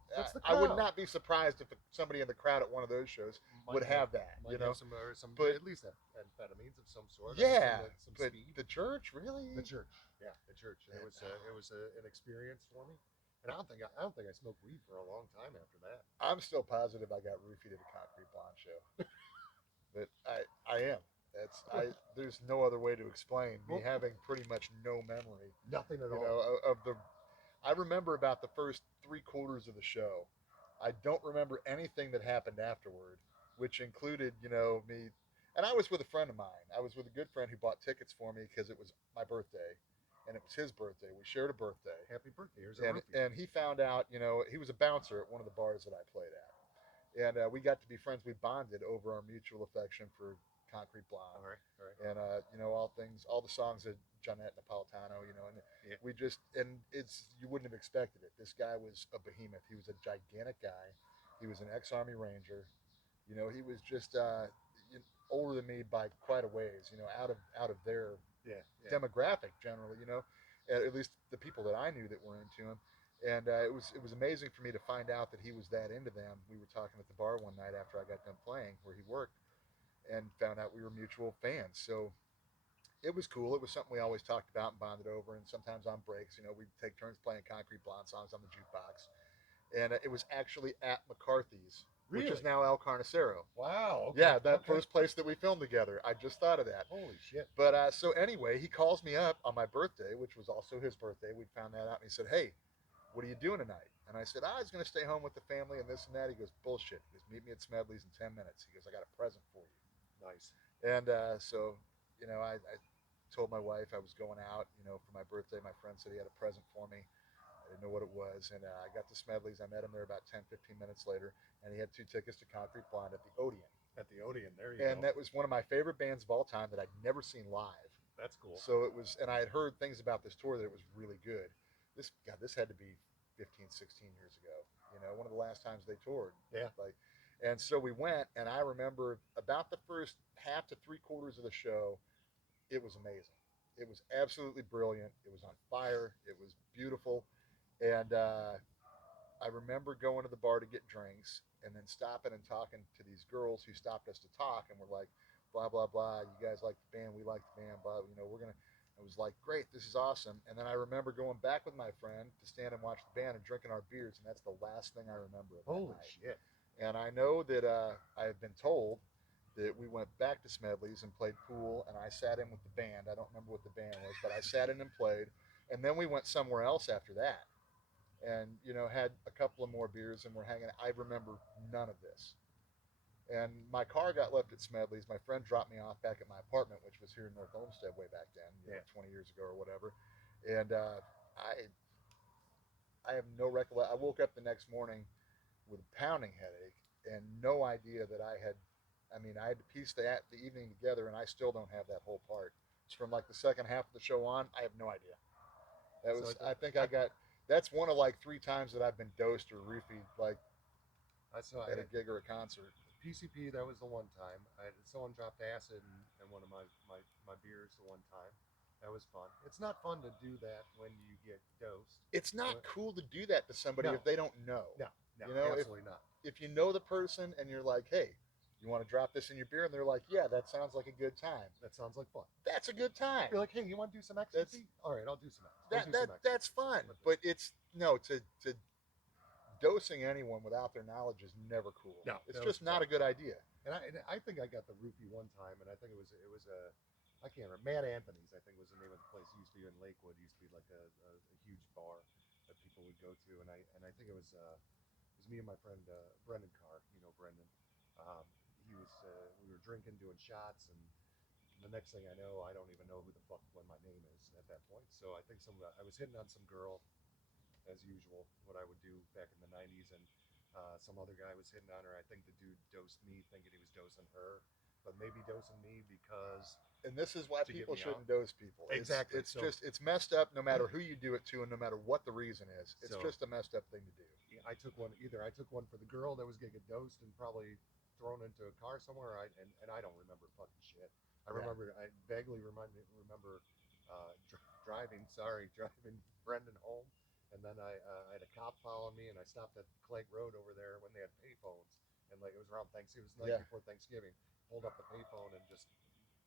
I would not be surprised if somebody in the crowd at one of those shows would have that. Have some but at least amphetamines of some sort. Yeah, some but speed. The church, really? The church, yeah, the church. And it was an experience for me. And I don't think I smoked weed for a long time after that. I'm still positive I got roofied at a Concrete Blonde show, but I am. There's no other way to explain me having pretty much no memory. Nothing at all. I remember about the first 3/4 of the show. I don't remember anything that happened afterward, which included me, and I was with a friend of mine. I was with a good friend who bought tickets for me because it was my birthday. And it was his birthday. We shared a birthday. Happy birthday. Here's and he found out, he was a bouncer at one of the bars that I played at. And we got to be friends. We bonded over our mutual affection for Concrete Blonde. All right. And, all the songs of Johnette Napolitano, and we just, and you wouldn't have expected it. This guy was a behemoth. He was a gigantic guy. He was an ex-Army Ranger. You know, he was just older than me by quite a ways. You know, out of their Yeah, yeah. demographic generally. You know, at least the people that I knew that were into him. And it was amazing for me to find out that he was that into them. We were talking at the bar one night after I got done playing, where he worked, and found out we were mutual fans. So it was cool. It was something we always talked about and bonded over. And sometimes on breaks, you know, we'd take turns playing Concrete Blonde songs on the jukebox. And it was actually at McCarthy's, which is Really? now El Carnicero. Wow. Okay. Yeah, that Okay. first place that we filmed together. I just thought of that. Holy shit. But so anyway, he calls me up on my birthday, which was also his birthday. We found that out, and he said, "Hey, what are you doing tonight?" And I said, "I was going to stay home with the family and this and that." He goes, "Bullshit." He goes, "Meet me at Smedley's in 10 minutes." He goes, "I got a present for you." Nice. And so, you know, I told my wife I was going out, you know, for my birthday. My friend said he had a present for me. I didn't know what it was. And I got to Smedley's. I met him there about 10, 15 minutes later. And he had 2 tickets to Concrete Blonde at the Odeon. At the Odeon, there you And go. that was one of my favorite bands of all time that I'd never seen live. That's cool. So it was, and I had heard things about this tour that it was really good. This had to be 15, 16 years ago. You know, one of the last times they toured. Yeah. Like, and so we went, and I remember about the first half to 3/4 of the show, it was amazing. It was absolutely brilliant. It was on fire. It was beautiful. And I remember going to the bar to get drinks and then stopping and talking to these girls who stopped us to talk and were like, blah, blah, blah. You guys like the band. We like the band. Blah, you know, we're going to. I was like, great, this is awesome. And then I remember going back with my friend to stand and watch the band and drinking our beers. And that's the last thing I remember of that Holy night. shit. And I know that I have been told that we went back to Smedley's and played pool, and I sat in with the band. I don't remember what the band was, but I sat in and played. And then we went somewhere else after that, and you know had a couple of more beers, and we're hanging. I remember none of this. And my car got left at Smedley's. My friend dropped me off back at my apartment, which was here in North Olmsted way back then, you know, Yeah. 20 years ago or whatever. And I have no recollection. I woke up the next morning with a pounding headache and no idea that I had. I mean, I had to piece the evening together, and I still don't have that whole part. It's from like the second half of the show on. I have no idea. That So was. I think I got. That's one of like 3 times that I've been dosed or roofied, like I saw at a gig or a concert. PCP. That was the one time. I had someone dropped acid in one of my beers the one time. That was fun. It's not fun to do that when you get dosed. It's not cool to do that to somebody No. if they don't know. No, no, You know, absolutely not. if you know the person and you're like, hey, you want to drop this in your beer, and they're like, yeah, that sounds like a good time. That sounds like fun. That's a good time. You're like, hey, you want to do some ecstasy? All right, I'll do some ecstasy. That's fun. But it's no to dosing anyone without their knowledge is never cool. No, it's just not a good idea. And I think I got the roofie one time, and I think it was a I can't remember. Mad Anthony's, I think, was the name of the place. It used to be in Lakewood. It used to be like a huge bar that people would go to, and I think it was me and my friend Brendan Carr. You know Brendan. Um, he was we were drinking, doing shots, and the next thing I know, I don't even know who the fuck what my name is at that point. So I think I was hitting on some girl, as usual, what I would do back in the '90s, and some other guy was hitting on her. I think the dude dosed me, thinking he was dosing her, but maybe dosing me because. And this is why people shouldn't dose people. Exactly. It's just it's messed up no matter who you do it to and no matter what the reason is. It's just a messed up thing to do. I took one for the girl that was gonna get dosed and probably thrown into a car somewhere. And I don't remember fucking shit. I vaguely remember driving Brendan home, and then I had a cop following me, and I stopped at Clegg Road over there when they had payphones, and like it was around Thanksgiving, it was the night before Thanksgiving. Pulled up the payphone and just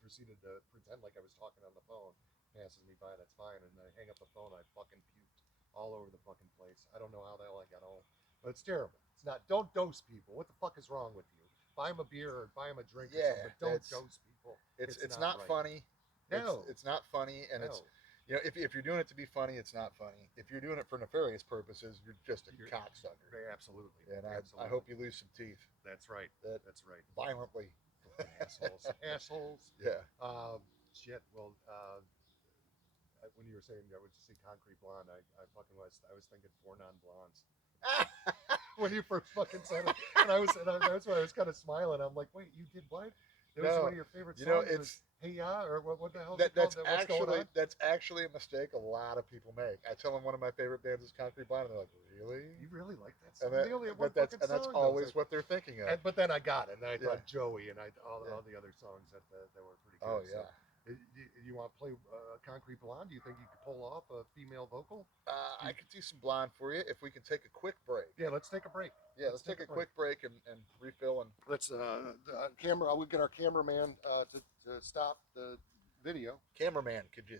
proceeded to pretend like I was talking on the phone. Passes me by, that's fine, and then I hang up the phone. I fucking puked all over the fucking place. I don't know how the hell I got home, but it's terrible. It's not. Don't dose people. What the fuck is wrong with you? Buy them a beer or buy them a drink, or something, but don't dose people. It's not right. Funny. No, it's not funny, and it's you know if you're doing it to be funny, it's not funny. If you're doing it for nefarious purposes, you're just a cocksucker. Absolutely. And I hope you lose some teeth. That's right. That's right. Violently. Assholes. Yeah. Shit. Well, when you were saying I would see Concrete Blonde, I was thinking Four Non-Blondes. When you first fucking said it, and that's why I was kind of smiling. I'm like, wait, you did what? That was one of your favorite songs. You know, Hey, yeah, or what the hell? That's What's going on? actually a mistake a lot of people make. I tell them one of my favorite bands is Concrete Blonde, and they're like, "Really?" You really like that And song? that, They only have one that's fucking song. Though. always what they're thinking of. But then I got it, and then I Yeah. thought Joey, and all Yeah. the other songs that were pretty Oh good. yeah. So, you want to play Concrete Blonde? Do you think you could pull off a female vocal? I could do some Blonde for you if we can take a quick break. Yeah, let's take a break. Yeah, let's take a quick break and refill and Let's camera. We'll get our cameraman to stop the video. cameraman, could you